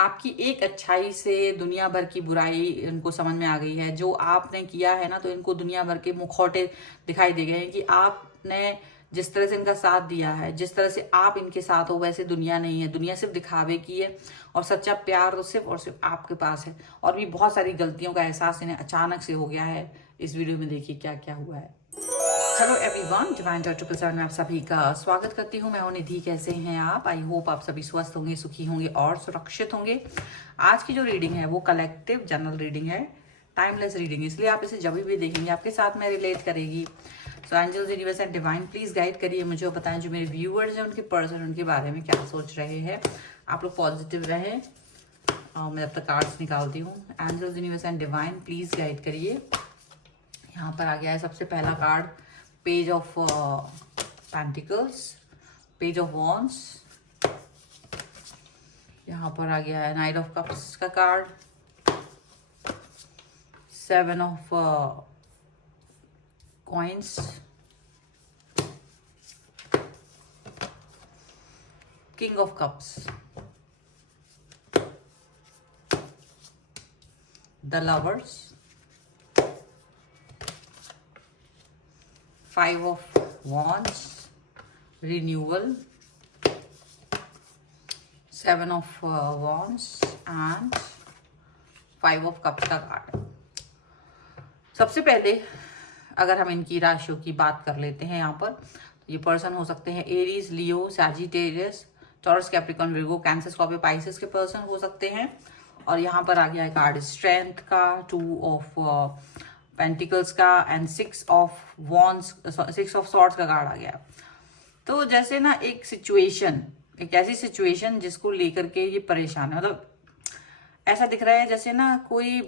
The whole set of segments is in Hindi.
आपकी एक अच्छाई से दुनिया भर की बुराई इनको समझ में आ गई है। जो आपने किया है ना, तो इनको दुनिया भर के मुखौटे दिखाई दे गए हैं कि आपने जिस तरह से इनका साथ दिया है, जिस तरह से आप इनके साथ हो, वैसे दुनिया नहीं है। दुनिया सिर्फ दिखावे की है और सच्चा प्यार तो सिर्फ और सिर्फ आपके पास है। और भी बहुत सारी गलतियों का एहसास इन्हें अचानक से हो गया है। इस वीडियो में देखिए क्या क्या हुआ है। हेलो एवरीवन, डिवाइन डॉक्टर प्रसाद में आप सभी का स्वागत करती हूँ। मैं हूं निधि। कैसे हैं आप? आई होप आप सभी स्वस्थ होंगे, सुखी होंगे और सुरक्षित होंगे। आज की जो रीडिंग है वो कलेक्टिव जनरल रीडिंग है, टाइमलेस रीडिंग, इसलिए आप इसे जब भी देखेंगे आपके साथ में रिलेट करेगी। So angels, universe and divine please guide करिए मुझे और बताएं जो मेरे व्यूअर्स हैं उनके पर्सन उनके बारे में क्या सोच रहे हैं। आप लोग पॉजिटिव रहें। मैं अब तक कार्ड्स निकालती हूँ। Angels, universe and divine please guide करिए। यहाँ पर आ गया है सबसे पहला card, page of pentacles, page of wands. यहाँ पर आ गया है नाइट ऑफ कप्स का card, seven of coins, king of cups, the lovers, five of wands, renewal, seven of wands and five of cups का कार्ड है। सबसे पहले अगर हम इनकी राशियों की बात कर लेते हैं यहाँ पर, तो ये पर्सन हो सकते हैं Aries, Leo, Sagittarius, Taurus, Capricorn, Virgo, Cancer, Scorpio, Pisces के पर्सन हो सकते हैं। और यहाँ पर आ गया है कार्ड स्ट्रेंथ का, टू ऑफ पेंटिकल्स का and six of wands, six of swords का कार्ड आ गया। तो जैसे ना एक सिचुएशन, एक ऐसी सिचुएशन जिसको लेकर के ये परेशान है, मतलब ऐसा दिख रहा है जैसे ना कोई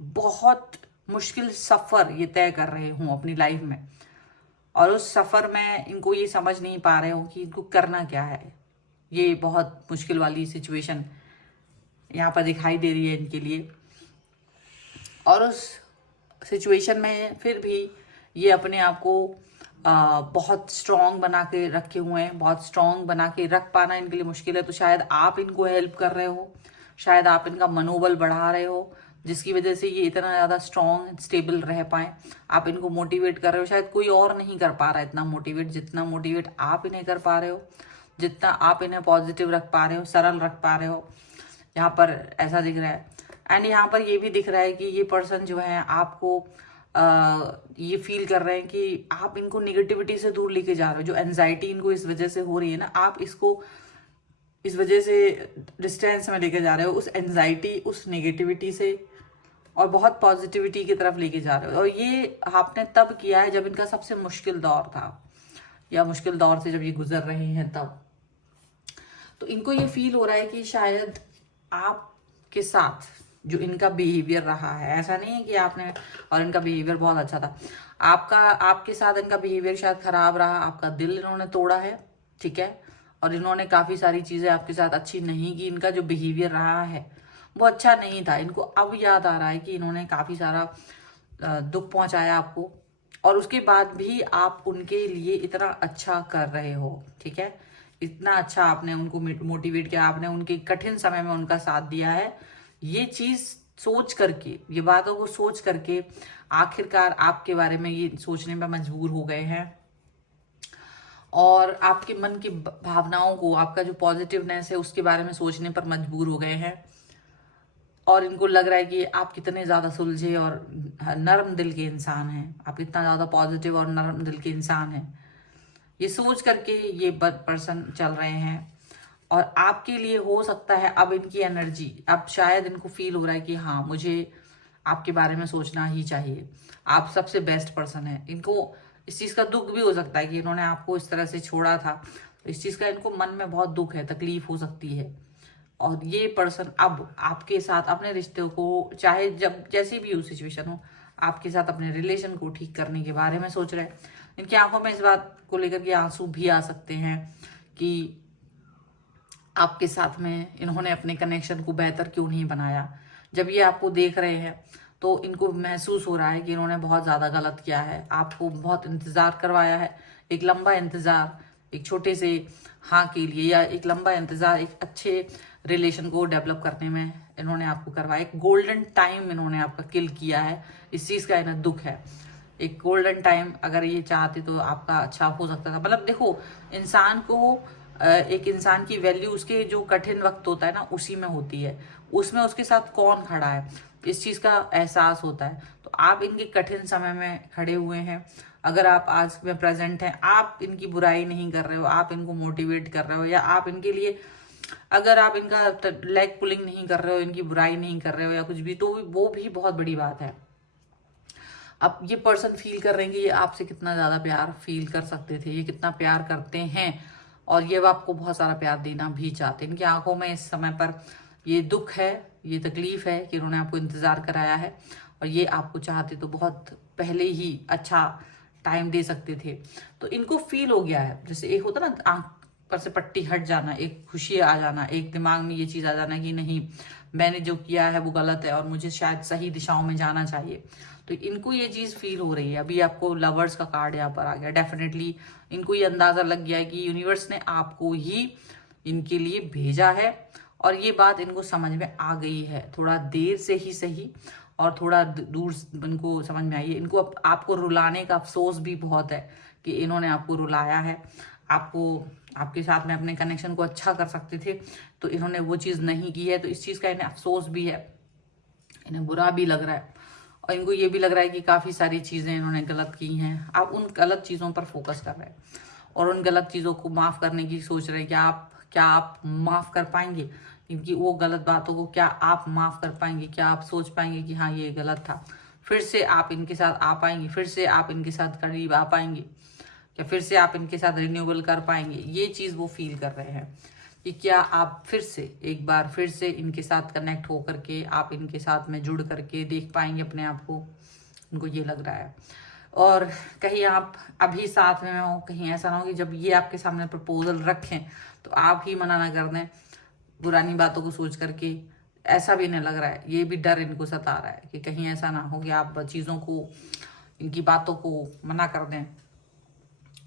बहुत मुश्किल सफर ये तय कर रहे हूँ अपनी लाइफ में, और उस सफर में इनको ये समझ नहीं पा रहे हो कि इनको करना क्या है। ये बहुत मुश्किल वाली सिचुएशन यहाँ पर दिखाई दे रही है इनके लिए। और उस सिचुएशन में फिर भी ये अपने आप को बहुत स्ट्रॉन्ग बना के रखे हुए हैं। बहुत स्ट्रॉन्ग बना के रख पाना इनके लिए मुश्किल है। तो शायद आप इनको हेल्प कर रहे हो, शायद आप इनका मनोबल बढ़ा रहे हो, जिसकी वजह से ये इतना ज़्यादा स्ट्रॉन्ग स्टेबल रह पाए। आप इनको मोटिवेट कर रहे हो, शायद कोई और नहीं कर पा रहा है इतना मोटिवेट जितना मोटिवेट आप इन्हें कर पा रहे हो, जितना आप इन्हें पॉजिटिव रख पा रहे हो, सरल रख पा रहे हो। यहाँ पर ऐसा दिख रहा है। एंड यहाँ पर ये भी दिख रहा है कि ये पर्सन जो है आपको ये फील कर रहे हैं कि आप इनको निगेटिविटी से दूर लेके जा रहे हो। जो एंजाइटी इनको इस वजह से हो रही है ना, आप इसको इस वजह से डिस्टेंस में लेके जा रहे हो, उस एंजाइटी, उस नेगेटिविटी से, और बहुत पॉजिटिविटी की तरफ लेके जा रहे हो। और ये आपने तब किया है जब इनका सबसे मुश्किल दौर था, या मुश्किल दौर से जब ये गुजर रहे हैं तब। तो इनको ये फील हो रहा है कि शायद आपके साथ जो इनका बिहेवियर रहा है, ऐसा नहीं है कि आपने, और इनका बिहेवियर बहुत अच्छा था, आपके साथ इनका बिहेवियर शायद खराब रहा, आपका दिल इन्होंने तोड़ा है, ठीक है। और इन्होंने काफ़ी सारी चीज़ें आपके साथ अच्छी नहीं की। इनका जो बिहेवियर रहा है वो अच्छा नहीं था। इनको अब याद आ रहा है कि इन्होंने काफ़ी सारा दुख पहुंचाया आपको, और उसके बाद भी आप उनके लिए इतना अच्छा कर रहे हो, ठीक है। इतना अच्छा आपने उनको मोटिवेट किया, आपने उनके कठिन समय में उनका साथ दिया है। ये चीज सोच करके, ये बातों को सोच करके आखिरकार आपके बारे में ये सोचने में मजबूर हो गए हैं, और आपके मन की भावनाओं को, आपका जो पॉजिटिवनेस है उसके बारे में सोचने पर मजबूर हो गए हैं। और इनको लग रहा है कि आप कितने ज़्यादा सुलझे और नरम दिल के इंसान हैं, आप कितना ज़्यादा पॉजिटिव और नरम दिल के इंसान हैं। ये सोच करके ये पर्सन चल रहे हैं। और आपके लिए हो सकता है अब इनकी एनर्जी, अब शायद इनको फील हो रहा है कि हाँ, मुझे आपके बारे में सोचना ही चाहिए, आप सबसे बेस्ट पर्सन है। इनको इस चीज़ का दुख भी हो सकता है कि इन्होंने आपको इस तरह से छोड़ा था, तो इस चीज़ का इनको मन में बहुत दुख है, तकलीफ हो सकती है। और ये पर्सन अब आपके साथ अपने रिश्ते को, चाहे जब जैसी भी हो सिचुएशन हो, आपके साथ अपने रिलेशन को ठीक करने के बारे में सोच रहे हैं। इनकी आंखों में इस बात को लेकर के आंसू भी आ सकते हैं कि आपके साथ में इन्होंने अपने कनेक्शन को बेहतर क्यों नहीं बनाया। जब ये आपको देख रहे हैं तो इनको महसूस हो रहा है कि इन्होंने बहुत ज़्यादा गलत किया है, आपको बहुत इंतज़ार करवाया है, एक लंबा इंतज़ार, एक छोटे से हाँ के लिए या एक लंबा इंतजार एक अच्छे रिलेशन को डेवलप करने में इन्होंने आपको करवाया। एक गोल्डन टाइम इन्होंने आपका किल किया है, इस चीज का इन्हें दुख है। एक गोल्डन टाइम अगर ये चाहते तो आपका अच्छा हो सकता था। मतलब देखो, इंसान को एक इंसान की वैल्यू उसके जो कठिन वक्त होता है ना उसी में होती है, उसमें उसके साथ कौन खड़ा है इस चीज का एहसास होता है। तो आप इनके कठिन समय में खड़े हुए हैं। अगर आप आज में प्रेजेंट हैं, आप इनकी बुराई नहीं कर रहे हो, आप इनको मोटिवेट कर रहे हो, या आप इनके लिए अगर आप इनका लेग पुलिंग नहीं कर रहे हो, इनकी बुराई नहीं कर रहे हो या कुछ भी, तो वो भी बहुत बड़ी बात है। अब ये पर्सन फील कर रहे हैं कि ये आपसे कितना ज्यादा प्यार फील कर सकते थे, ये कितना प्यार करते हैं, और ये आपको बहुत सारा प्यार देना भी चाहते हैं। इनकी आंखों में इस समय पर ये दुख है, ये तकलीफ है कि उन्होंने आपको इंतजार कराया है, और ये आपको चाहते तो बहुत पहले ही अच्छा टाइम दे सकते थे। तो इनको फील हो गया है, जैसे एक होता ना आंख पर से पट्टी हट जाना, एक खुशी आ जाना, एक दिमाग में ये चीज आ जाना कि नहीं, मैंने जो किया है वो गलत है और मुझे शायद सही दिशाओं में जाना चाहिए। तो इनको ये चीज फील हो रही है। अभी आपको लवर्स का कार्ड यहाँ पर आ गया। डेफिनेटली इनको ये अंदाजा लग गया है कि यूनिवर्स ने आपको ही इनके लिए भेजा है, और ये बात इनको समझ में आ गई है। थोड़ा देर से ही सही और थोड़ा दूर इनको समझ में आई है। इनको आपको रुलाने का अफसोस भी बहुत है कि इन्होंने आपको रुलाया है। आपको आपके साथ में अपने कनेक्शन को अच्छा कर सकते थे तो इन्होंने वो चीज़ नहीं की है, तो इस चीज़ का इन्हें अफसोस भी है, इन्हें बुरा भी लग रहा है, और इनको ये भी लग रहा है कि काफ़ी सारी चीज़ें इन्होंने गलत की हैं। आप उन गलत चीज़ों पर फोकस कर रहे हैं और उन गलत चीज़ों को माफ़ करने की सोच रहे हैं कि क्या आप माफ़ कर पाएंगे इनकी वो गलत बातों को, क्या आप माफ़ कर पाएंगे, क्या आप सोच पाएंगे कि हाँ ये गलत था, फिर से आप इनके साथ आ पाएंगे, फिर से आप इनके साथ करीब आ पाएंगे, क्या फिर से आप इनके साथ रिन्यूअल कर पाएंगे। ये चीज़ वो फील कर रहे हैं कि क्या आप फिर से एक बार फिर से इनके साथ कनेक्ट हो करके आप इनके साथ में जुड़ करके देख पाएंगे अपने आप को, उनको ये लग रहा है। और कहीं आप अभी साथ में हो, कहीं ऐसा ना हो कि जब ये आपके सामने प्रपोजल रखें तो आप ही मना ना कर दें पुरानी बातों को सोच करके। ऐसा भी नहीं लग रहा है, ये भी डर इनको सता रहा है कि कहीं ऐसा ना हो कि आप चीज़ों को, इनकी बातों को मना कर दें,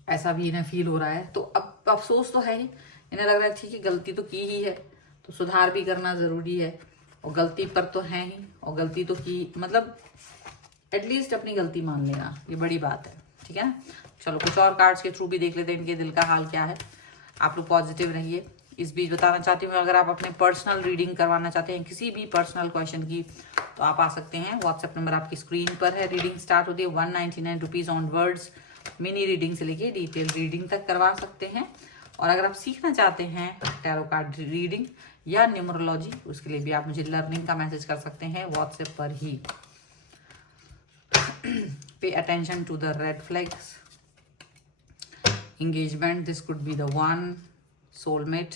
ऐसा भी इन्हें फील हो रहा है। तो अब अफसोस तो है ही, इन्हें लग रहा है ठीक है गलती तो की ही है तो सुधार भी करना ज़रूरी है, और गलती पर तो है ही, और गलती तो की मतलब एटलीस्ट अपनी गलती मान लेना, ये बड़ी बात है। ठीक है ना, चलो कुछ और कार्ड्स के थ्रू भी देख लेते हैं इनके दिल का हाल क्या है। आप लोग पॉजिटिव रहिए। इस बीच बताना चाहती हूँ, अगर आप अपने पर्सनल रीडिंग करवाना चाहते हैं किसी भी पर्सनल क्वेश्चन की तो आप आ सकते हैं। व्हाट्सएप नंबर आपकी स्क्रीन पर है। रीडिंग स्टार्ट होती है 199 rupees on words. Mini reading से लेके डिटेल रीडिंग तक करवा सकते हैं। और अगर आप सीखना चाहते हैं टैरो कार्ड रीडिंग या न्यूमरोलॉजी, उसके लिए भी आप मुझे लर्निंग का मैसेज कर सकते हैं व्हाट्सएप पर ही। Pay attention to the red flags, engagement, this could be the one, soulmate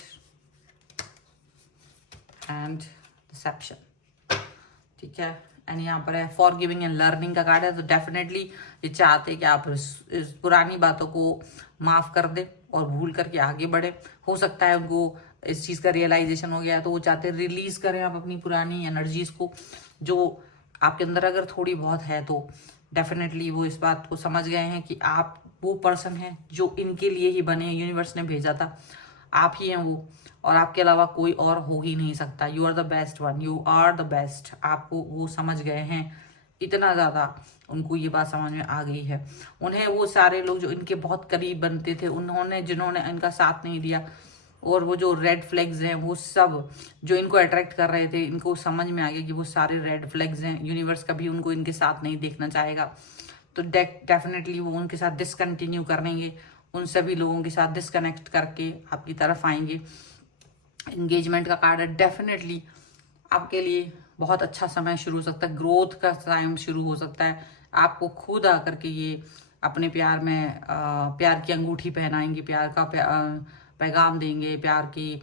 and deception। ठीक है, एंड यहाँ पर है फॉर गिविंग एंड लर्निंग का कार्ड है। तो डेफिनेटली ये चाहते हैं कि आप इस पुरानी बातों को माफ कर दें और भूल करके आगे बढ़े। हो सकता है उनको इस चीज़ का रियलाइजेशन हो गया तो वो चाहते हैं रिलीज करें आप अपनी पुरानी एनर्जीज को, जो आपके अंदर अगर थोड़ी बहुत है तो डेफिनेटली वो इस बात को समझ गए हैं कि आप वो पर्सन हैं जो इनके लिए ही बने हैं, यूनिवर्स ने भेजा था, आप ही हैं वो, और आपके अलावा कोई और हो ही नहीं सकता। You are the best one, you are the best. आपको वो समझ गए हैं, इतना ज़्यादा उनको ये बात समझ में आ गई है। उन्हें वो सारे लोग जो इनके बहुत करीब बनते थे, उन्होंने जिन्होंने इनका साथ नहीं दिया, और वो जो रेड फ्लैग्स हैं वो सब जो इनको अट्रैक्ट कर रहे थे, इनको समझ में आ गया कि वो सारे रेड फ्लैग्स हैं। यूनिवर्स कभी उनको इनके साथ नहीं देखना चाहेगा, तो डेफिनेटली वो उनके साथ डिसकंटिन्यू करेंगे, उन सभी लोगों के साथ डिसकनेक्ट करके आपकी तरफ आएंगे। एंगेजमेंट का कार्ड है। डेफिनेटली आपके लिए बहुत अच्छा समय शुरू हो सकता है, ग्रोथ का टाइम शुरू हो सकता है। आपको खुद आकर के ये अपने प्यार में प्यार की अंगूठी पहनाएंगे, प्यार का पैगाम देंगे, प्यार की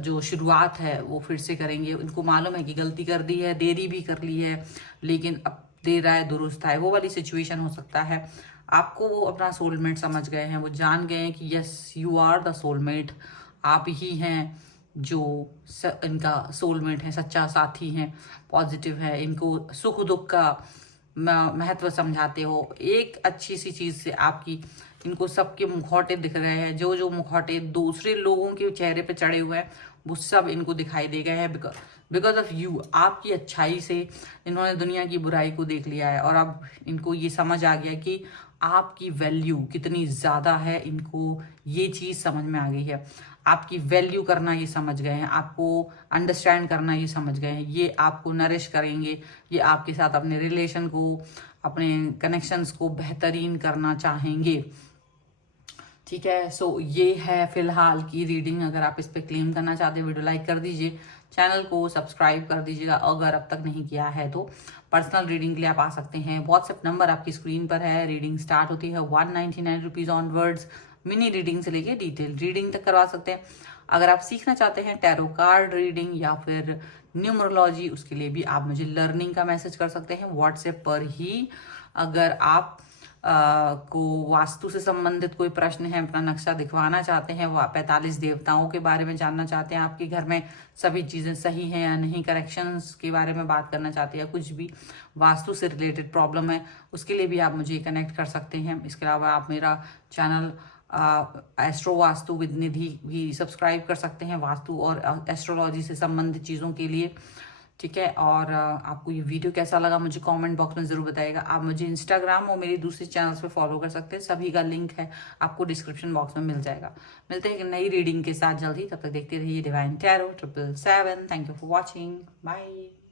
जो शुरुआत है वो फिर से करेंगे। उनको मालूम है कि गलती कर दी है, देरी भी कर ली है, लेकिन अब देर आए दुरुस्त आए, वो वाली सिचुएशन हो सकता है। आपको वो अपना सोलमेट समझ गए हैं, वो जान गए हैं कि yes you are the soulmate, आप ही हैं जो इनका सोलमेट है, सच्चा साथी हैं, पॉजिटिव है, इनको सुख दुख का महत्व समझाते हो। एक अच्छी सी चीज से आपकी इनको सबके मुखौटे दिख रहे हैं, जो जो मुखौटे दूसरे लोगों के चेहरे पे चढ़े हुए हैं वो सब इनको दिखाई दे गए हैं। बिकॉज ऑफ यू, आपकी अच्छाई से इन्होंने दुनिया की बुराई को देख लिया है और अब इनको ये समझ आ गया कि आपकी वैल्यू कितनी ज़्यादा है। इनको ये चीज़ समझ में आ गई है, आपकी वैल्यू करना ये समझ गए हैं, आपको अंडरस्टैंड करना ये समझ गए हैं। ये आपको नरिश करेंगे, ये आपके साथ अपने रिलेशन को, अपने कनेक्शंस को बेहतरीन करना चाहेंगे। ठीक है, सो ये है फिलहाल की रीडिंग। अगर आप इस पे क्लेम करना चाहते हैं वीडियो लाइक कर दीजिए, चैनल को सब्सक्राइब कर दीजिएगा अगर अब तक नहीं किया है तो। पर्सनल रीडिंग के लिए आप आ सकते हैं, व्हाट्सएप नंबर आपकी स्क्रीन पर है। रीडिंग स्टार्ट होती है 199 रुपीज ऑनवर्ड्स। मिनी रीडिंग से लेके डिटेल रीडिंग तक करवा सकते हैं। अगर आप सीखना चाहते हैं टैरो कार्ड रीडिंग या फिर न्यूमरोलॉजी, उसके लिए भी आप मुझे लर्निंग का मैसेज कर सकते हैं व्हाट्सएप पर ही। अगर आप को वास्तु से संबंधित कोई प्रश्न है, अपना नक्शा दिखवाना चाहते हैं, वो 45 देवताओं के बारे में जानना चाहते हैं, आपके घर में सभी चीज़ें सही हैं या नहीं, करेक्शंस के बारे में बात करना चाहते हैं, कुछ भी वास्तु से रिलेटेड प्रॉब्लम है, उसके लिए भी आप मुझे कनेक्ट कर सकते हैं। इसके अलावा आप मेरा चैनल एस्ट्रो वास्तु विद निधि भी सब्सक्राइब कर सकते हैं, वास्तु और एस्ट्रोलॉजी से संबंधित चीज़ों के लिए। ठीक है, और आपको ये वीडियो कैसा लगा मुझे कमेंट बॉक्स में ज़रूर बताइएगा। आप मुझे इंस्टाग्राम और मेरी दूसरी चैनल्स पे फॉलो कर सकते हैं, सभी का लिंक है आपको डिस्क्रिप्शन बॉक्स में मिल जाएगा। मिलते हैं एक नई रीडिंग के साथ जल्दी, तब तक देखते रहिए divine tarot 777। Thank you for watching, bye.